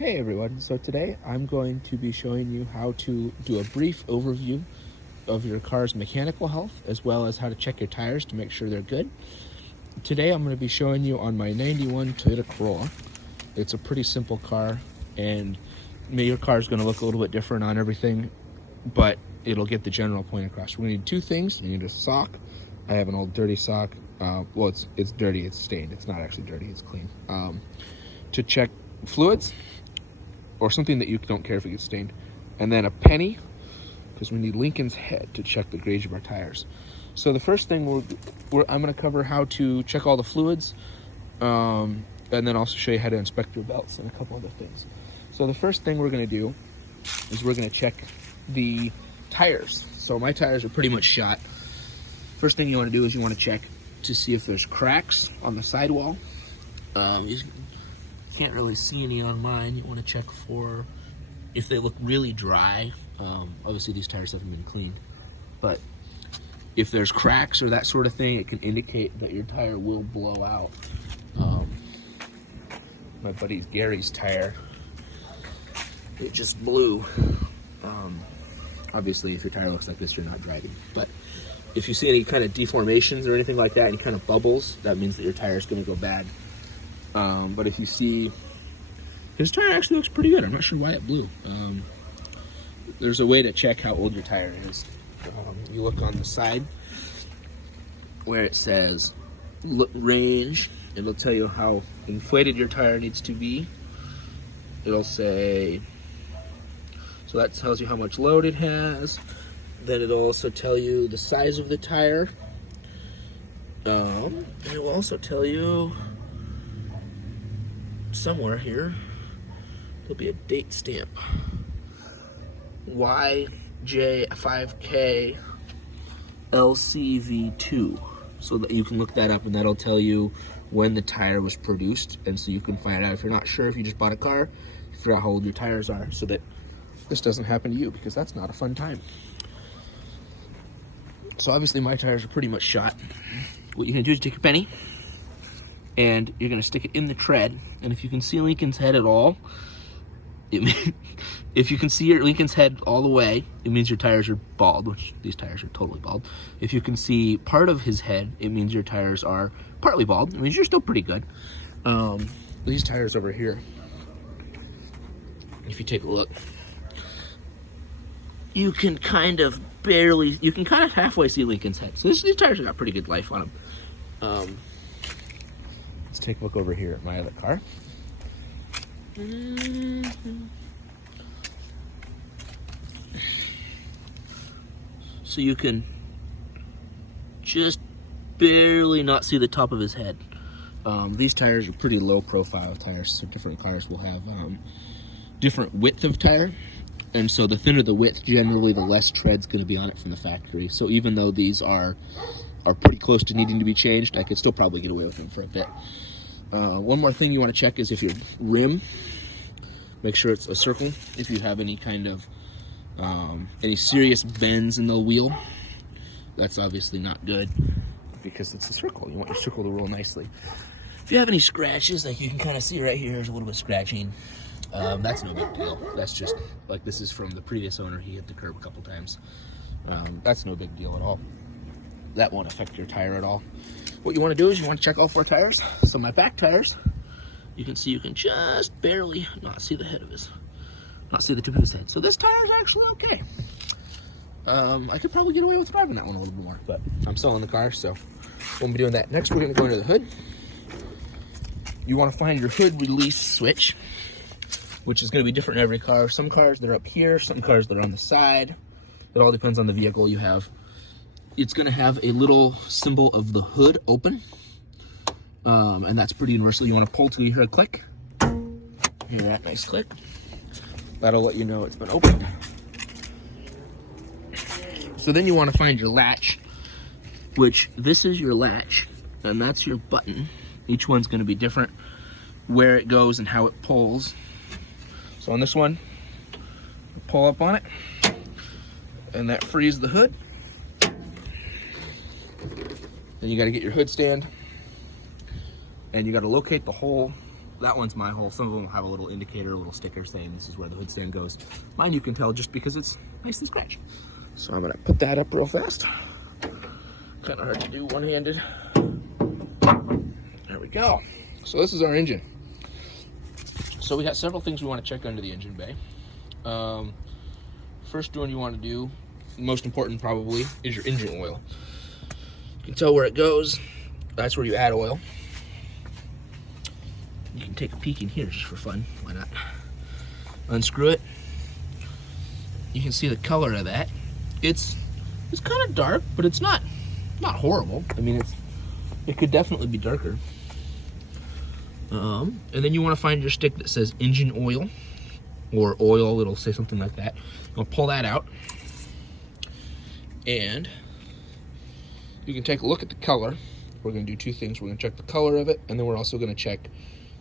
Hey everyone, so today I'm going to be showing you how to do a brief overview of your car's mechanical health as well as how to check your tires to make sure they're good. Today I'm going to be showing you on my 91 Toyota Corolla. It's a pretty simple car and your car is going to look a little bit different on everything, but it'll get the general point across. We need two things. You need a sock. I have an old dirty sock. Well, it's dirty, it's stained. It's not actually dirty, it's clean. To check fluids, or something that you don't care if it gets stained. And then a penny, because we need Lincoln's head to check the gauge of our tires. So the first thing I'm going to cover how to check all the fluids, and then also show you how to inspect your belts and a couple other things. So the first thing we're going to do is we're going to check the tires. So my tires are pretty much shot. First thing you want to do is you want to check to see if there's cracks on the sidewall. You can't really see any on mine. You want to check for if they look really dry. Obviously these tires haven't been cleaned, but if there's cracks or that sort of thing, it can indicate that your tire will blow out. My buddy Gary's tire, it just blew. Obviously if your tire looks like this, you're not driving, but if you see any kind of deformations or anything like that, any kind of bubbles, that means that your tire is going to go bad. But if you see, his tire actually looks pretty good. I'm not sure why it blew. There's a way to check how old your tire is. You look on the side where it says range. It'll tell you how inflated your tire needs to be. It'll say, so that tells you how much load it has. Then it'll also tell you the size of the tire. And it will also tell you somewhere here, there'll be a date stamp. YJ5K LCV2. So that you can look that up and that'll tell you when the tire was produced. And so you can find out if you're not sure, if you just bought a car, figure out how old your tires are so that this doesn't happen to you, because that's not a fun time. So obviously my tires are pretty much shot. What you're gonna do is take your penny and you're going to stick it in the tread. And if you can see Lincoln's head at all, if you can see your Lincoln's head all the way, it means your tires are bald, which these tires are totally bald. If you can see part of his head, it means your tires are partly bald. It means you're still pretty good. These tires over here, if you take a look, you can kind of halfway see Lincoln's head. So these tires have got pretty good life on them. Let's take a look over here at my other car. So you can just barely not see the top of his head. These tires are pretty low profile tires, so different cars will have different width of tire. And so the thinner the width, generally the less tread's going to be on it from the factory. So even though these are pretty close to needing to be changed, I could still probably get away with them for a bit. One more thing you want to check is if your rim, make sure it's a circle. If you have any kind of any serious bends in the wheel, that's obviously not good because it's a circle. You want your circle to roll nicely. If you have any scratches, like you can kind of see right here, there's a little bit of scratching. That's no big deal. That's just like, this is from the previous owner. He hit the curb a couple times. That's no big deal at all. That won't affect your tire at all. What you want to do is you want to check all four tires. So my back tires, you can see, you can just barely not see the tip of his head. So this tire is actually okay. I could probably get away with driving that one a little bit more, but I'm selling the car, so we'll be doing that. Next, we're going to go into the hood. You want to find your hood release switch, which is going to be different in every car. Some cars, they're up here, some cars, they're on the side. It all depends on the vehicle you have. It's going to have a little symbol of the hood open, and that's pretty universal. You want to pull till you hear a click. Hear that nice click. That'll let you know it's been opened. So then you want to find your latch, which this is your latch, and that's your button. Each one's going to be different, where it goes and how it pulls. So on this one, pull up on it, and that frees the hood. Then you got to get your hood stand, and you got to locate the hole that one's my hole. Some of them will have a little indicator, a little sticker saying this is where the hood stand goes. Mine you can tell just because it's nice and scratched. So I'm gonna put that up real fast. Kind of hard to do one-handed. There we go. So this is our engine. So we got several things we want to check under the engine bay. First one you want to do, most important probably, is your engine oil. You can tell where it goes. That's where you add oil. You can take a peek in here just for fun. Why not? Unscrew it. You can see the color of that. It's kind of dark, but it's not horrible. I mean, it could definitely be darker. And then you want to find your stick that says engine oil or oil. It'll say something like that. You'll pull that out, and you can take a look at the color. We're going to do two things. We're going to check the color of it, and then we're also going to check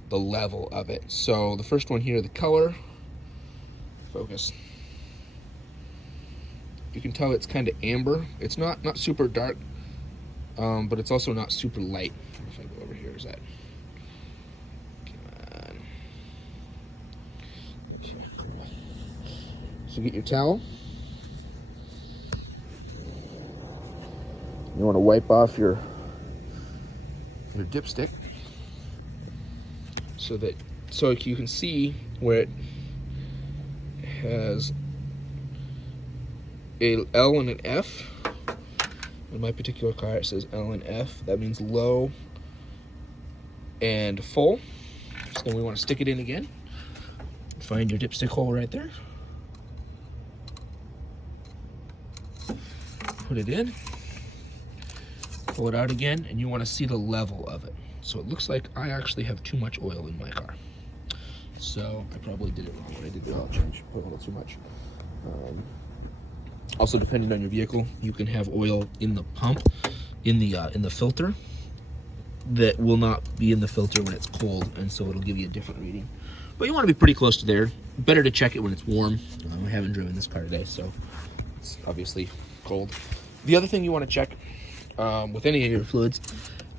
the level of it. So the first one here, the color. Focus. You can tell it's kind of amber. It's not super dark, but it's also not super light. If I go over here, is that? Come on. Okay. So get your towel. You want to wipe off your dipstick so you can see where it has a L and an F. In my particular car, it says L and F. That means low and full. So then we want to stick it in again. Find your dipstick hole right there. Put it in. Pull it out again, and you want to see the level of it. So it looks like I actually have too much oil in my car. So I probably did it wrong when I did the oil change. Put a little too much. Also, depending on your vehicle, you can have oil in the pump, in the filter, that will not be in the filter when it's cold, and so it'll give you a different reading. But you want to be pretty close to there. Better to check it when it's warm. I haven't driven this car today, so it's obviously cold. The other thing you want to check with any of your fluids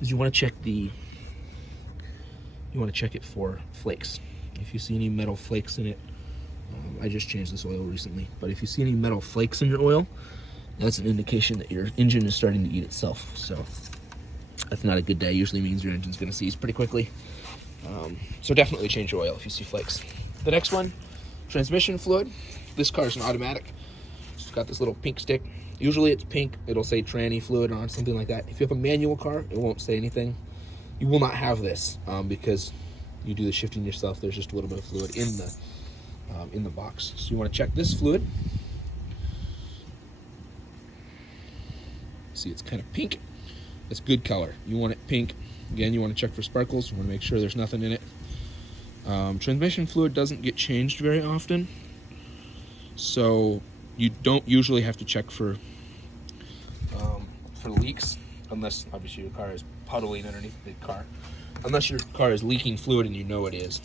is you want to check it for flakes. If you see any metal flakes in it, I just changed this oil recently, but if you see any metal flakes in your oil, that's an indication that your engine is starting to eat itself. So that's not a good day. Usually means your engine's going to seize pretty quickly. So definitely change your oil if you see flakes. The next one, transmission fluid. This car is an automatic. It's got this little pink stick. Usually it's pink. It'll say tranny fluid on something like that. If you have a manual car, it won't say anything. You will not have this because you do the shifting yourself. There's just a little bit of fluid in the box. So you want to check this fluid. See, it's kind of pink. It's good color. You want it pink. Again, you want to check for sparkles. You want to make sure there's nothing in it. Transmission fluid doesn't get changed very often, so you don't usually have to check for leaks, unless obviously your car is puddling underneath the car. Unless your car is leaking fluid and you know it is,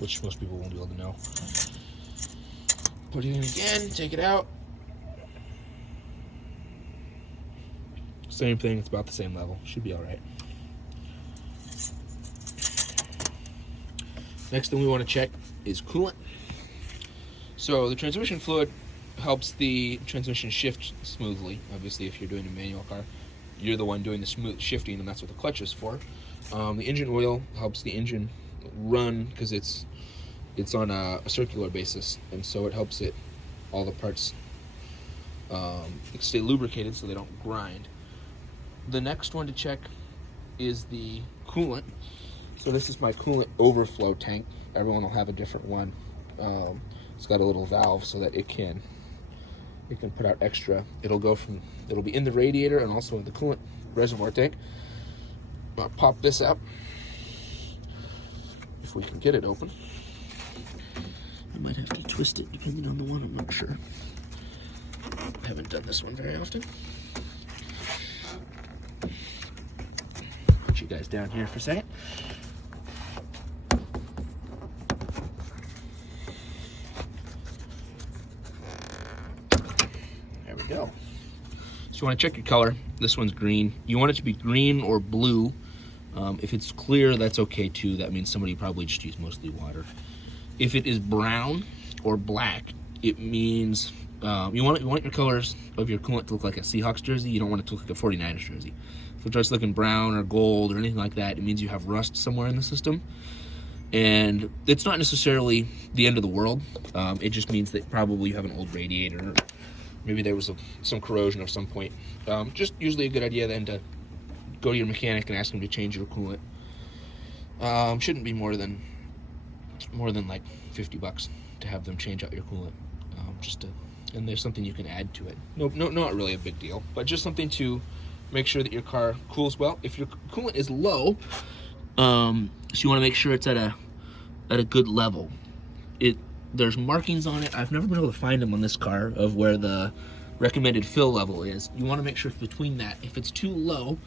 which most people won't be able to know. Put it in again, take it out. Same thing, it's about the same level. Should be all right. Next thing we want to check is coolant. So the transmission fluid helps the transmission shift smoothly. Obviously, if you're doing a manual car, you're the one doing the smooth shifting, and that's what the clutch is for. The engine oil helps the engine run because it's on a circular basis, and so it helps all the parts stay lubricated so they don't grind. The next one to check is the coolant. So this is my coolant overflow tank. Everyone will have a different one. It's got a little valve so that it can put out extra. It'll be in the radiator and also in the coolant reservoir tank. I'll pop this out if we can get it open. I might have to twist it depending on the one, I'm not sure. I haven't done this one very often. Put you guys down here for a second. There we go. So you want to check your color. This one's green. You want it to be green or blue If it's clear, that's okay too. That means somebody probably just used mostly water. If it is brown or black, it means you want your colors of your coolant to look like a Seahawks jersey. You don't want it to look like a 49ers jersey. If it starts looking brown or gold or anything like that, it means you have rust somewhere in the system. And it's not necessarily the end of the world. It just means that probably you have an old radiator, or maybe there was some corrosion at some point. Just usually a good idea then to go to your mechanic and ask him to change your coolant. Shouldn't be more than like $50 to have them change out your coolant. And there's something you can add to it. No, not really a big deal, but just something to make sure that your car cools well. If your coolant is low, so you want to make sure it's at a good level. There's markings on it. I've never been able to find them on this car of where the recommended fill level is. You want to make sure between that. If it's too low,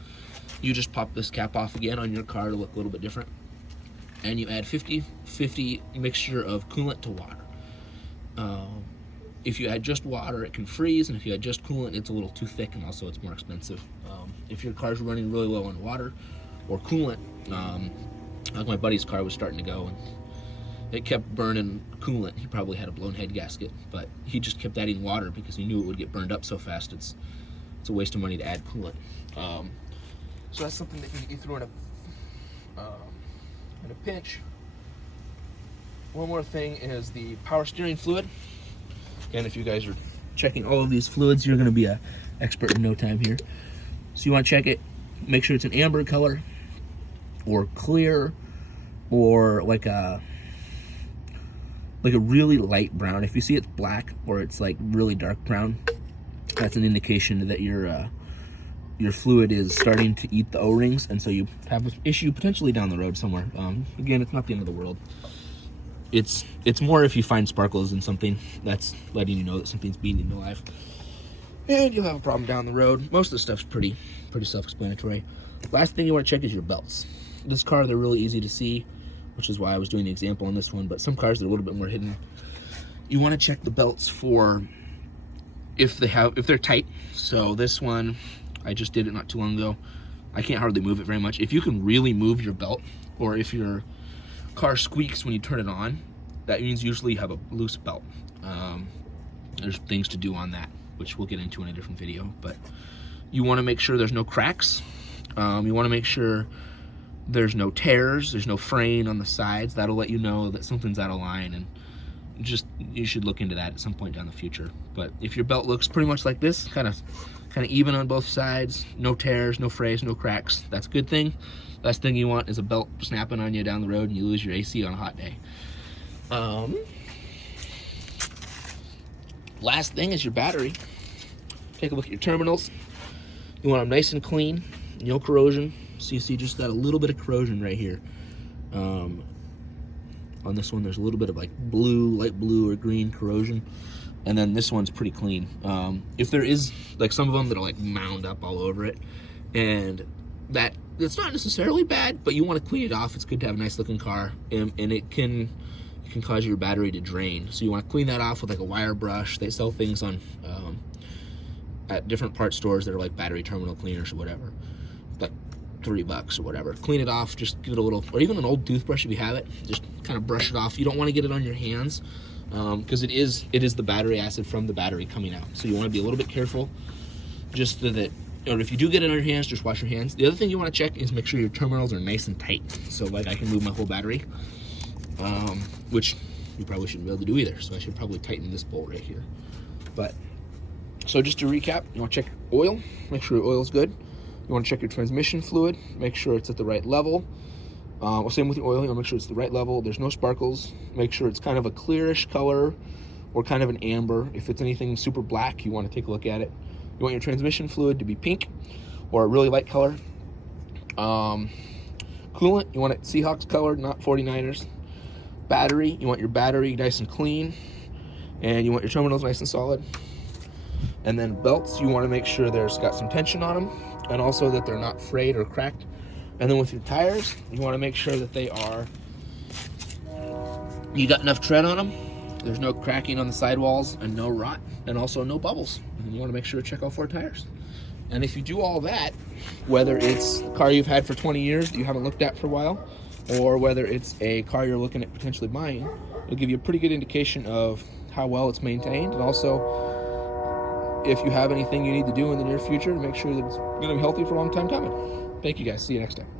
you just pop this cap off again on your car to look a little bit different, and you add 50-50 mixture of coolant to water. If you add just water, it can freeze, and if you add just coolant, it's a little too thick, and also it's more expensive. If your car's running really low on water or coolant, like my buddy's car was starting to go, and it kept burning coolant. He probably had a blown head gasket, but he just kept adding water because he knew it would get burned up so fast. It's a waste of money to add coolant. So that's something that you throw in a pinch. One more thing is the power steering fluid. Again, if you guys are checking all of these fluids, you're going to be an expert in no time here. So you want to check it, make sure it's an amber color or clear, or like a really light brown. If you see it's black or it's like really dark brown, that's an indication that your fluid is starting to eat the O-rings, and so you have an issue potentially down the road somewhere. Again, it's not the end of the world. It's more if you find sparkles in something, that's letting you know that something's beating into life, and you'll have a problem down the road. Most of the stuff's pretty self-explanatory. Last thing you want to check is your belts. This car, they're really easy to see, which is why I was doing the example on this one, but some cars, they're a little bit more hidden. You want to check the belts for if they're tight. So this one, I just did it not too long ago. I can't hardly move it very much. If you can really move your belt, or if your car squeaks when you turn it on, that means usually you have a loose belt. There's things to do on that, which we'll get into in a different video, but you want to make sure there's no cracks. You want to make sure there's no tears, there's no fraying on the sides. That'll let you know that something's out of line, and you should look into that at some point down the future. But if your belt looks pretty much like this, kind of even on both sides, no tears, no frays, no cracks, that's a good thing. Last thing you want is a belt snapping on you down the road and you lose your AC on a hot day. Last thing is your battery. Take a look at your terminals. You want them nice and clean, no corrosion. So you see just got a little bit of corrosion right here. On this one, there's a little bit of like light blue or green corrosion. And then this one's pretty clean. If there is like some of them that'll like mound up all over it, and that's not necessarily bad, but you want to clean it off. It's good to have a nice looking car, and it can cause your battery to drain. So you want to clean that off with like a wire brush. They sell things on at different part stores that are like battery terminal cleaners or whatever, like $3 or whatever. Clean it off, just give it a little, or even an old toothbrush if you have it, just kind of brush it off. You don't want to get it on your hands, because it is the battery acid from the battery coming out. So you want to be a little bit careful, just so that, or if you do get it on your hands, just wash your hands. The other thing you want to check is make sure your terminals are nice and tight. So like I can move my whole battery, which you probably shouldn't be able to do either. So I should probably tighten this bolt right here. But so just to recap, you want to check oil, make sure your oil's good. You want to check your transmission fluid, make sure it's at the right level. Well, same with your oil, you want to make sure it's the right level. There's no sparkles. Make sure it's kind of a clearish color or kind of an amber. If it's anything super black, you want to take a look at it. You want your transmission fluid to be pink or a really light color. Coolant, you want it Seahawks colored, not 49ers. Battery, you want your battery nice and clean, and you want your terminals nice and solid. And then belts, you want to make sure there's got some tension on them, and also that they're not frayed or cracked. And then with your tires, you want to make sure that you got enough tread on them. There's no cracking on the sidewalls and no rot, and also no bubbles. And you want to make sure to check all 4 tires. And if you do all that, whether it's a car you've had for 20 years that you haven't looked at for a while, or whether it's a car you're looking at potentially buying, it'll give you a pretty good indication of how well it's maintained, and also if you have anything you need to do in the near future to make sure that it's going to be healthy for a long time coming. Thank you guys. See you next time.